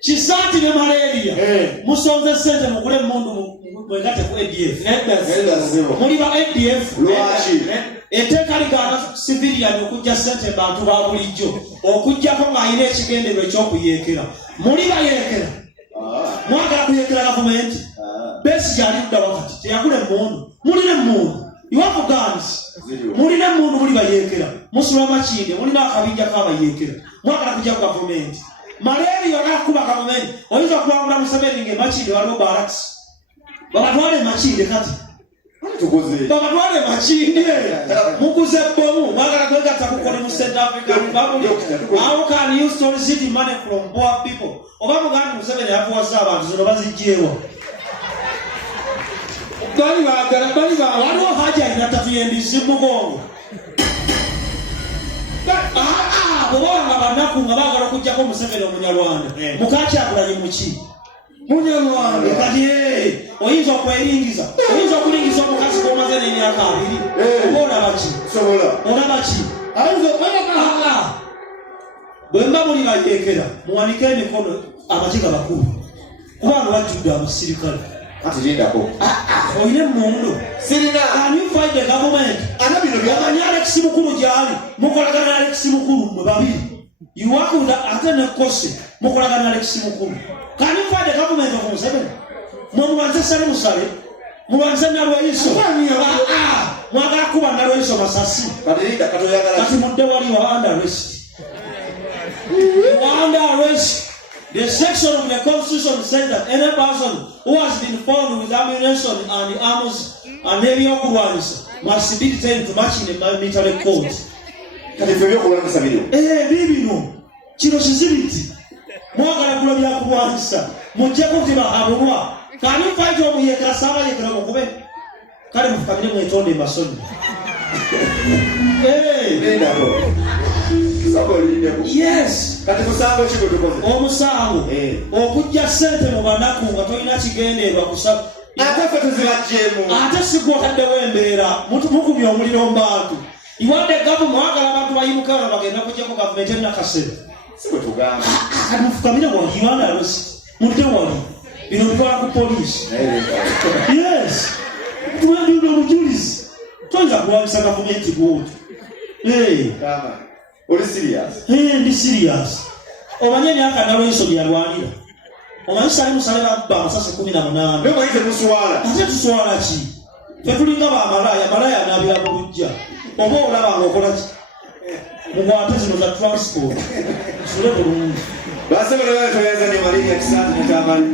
Chisati ne malaria. Musonze sente mukule mundu mwegate ku ADF. Muri ba ADF. Eteka ligana civilian okujja sente bantu ba bulijjo. Okujja ko ngayine ekigendero ekyokuyekera. Muri ba yekera. Mwagala kuyekera government. Besi yali dda wakati. Teyakule mundu. Muri ne mundu. You have guns. Muri ne mundu muri ba yekera. Musula machinde. Muri na akabijja kaba yekera. Mwagala kujja ku government. Malaria yanakuba government. Oyiza kuwangula Museveni nge machinde waliwo barracks. Babatwale machinde kati. Babatwale machinde. Mukuze bomu. Mwagala kwega takukole mu South Africa. How can you solicit money from poor people? Obamu gani Museveni yafuwasa abantu zino bazijjeewa. Bali ba waliwo haja inatatu yendisi mugongo. Bobola ngabanaku ngabagala kujjako Museveni omunyalwanda. Mukakyagulanye muki? Munyalwanda. Kati oyinza okweringiza. Oyinza okulingiza omukazi komaze n'emyaka 2. Bobola baki? Sobola. Olaba ki? Ayinza okweringiza. Bwemba muli bayekera muwanike emikono amakiga bakulu. Kubanga bajjudde abasirikale. Ati lindako. Oyine mundu. Sirina. Can you fight the government? Anabino byamanya Alex mukulu gyali. Mukolagana Alex mukulu mwe babiri. You work with Atene Kose. Mukolagana Alex mukulu. Can you fight the government of Museveni? Mwamuwanze sale musale. Muwanze na Lwaiso. Mwagala kuba na Lwaiso masasi. Katirinda katoyagala. Kati mudde wali wa under arrest. You are under arrest. The section of the Constitution says that any person who has been found with ammunition and arms and heavy weapons must be detained to match in the military code. Bibino. Kino kizibiti. Mwagala kulabya kuwanisa. Mujjeko tiba abulwa. Can you fight your yekera saba yekera mukube? Kale mufukamire mwetonde masoni. Yes. Kati musango chiko tukoze. Omusango. Okujja sente mu banaku nga toyina kigenderwa kusaba. Ate fe tuzibajjemu. Ate sigwataddewo embeera. Mukubye omuliro mbantu. Iwadde government mwagala abantu bayimukana bagenda kujjako government ennakasebe. Siko tugamba. Mufukamire wa Uganda Rosi. Mudde wali. Bino bitwala ku police. Yes. Tuwendudo mujulizi. Toyinza kuwabisa government bwoti. Kama. Oli serious? Ndi serious. Omanye myaka na Lwaiso byalwanira. Omanye sale musale ba masasi 18. Leo mwaite muswala. Ate tuswala ki? fetulinga bamalaya nabira bulujja oba olaba ng'okola ki mukwate zino za transport nsule bulungi basobola batoyeza ne maliri ekisatu netamali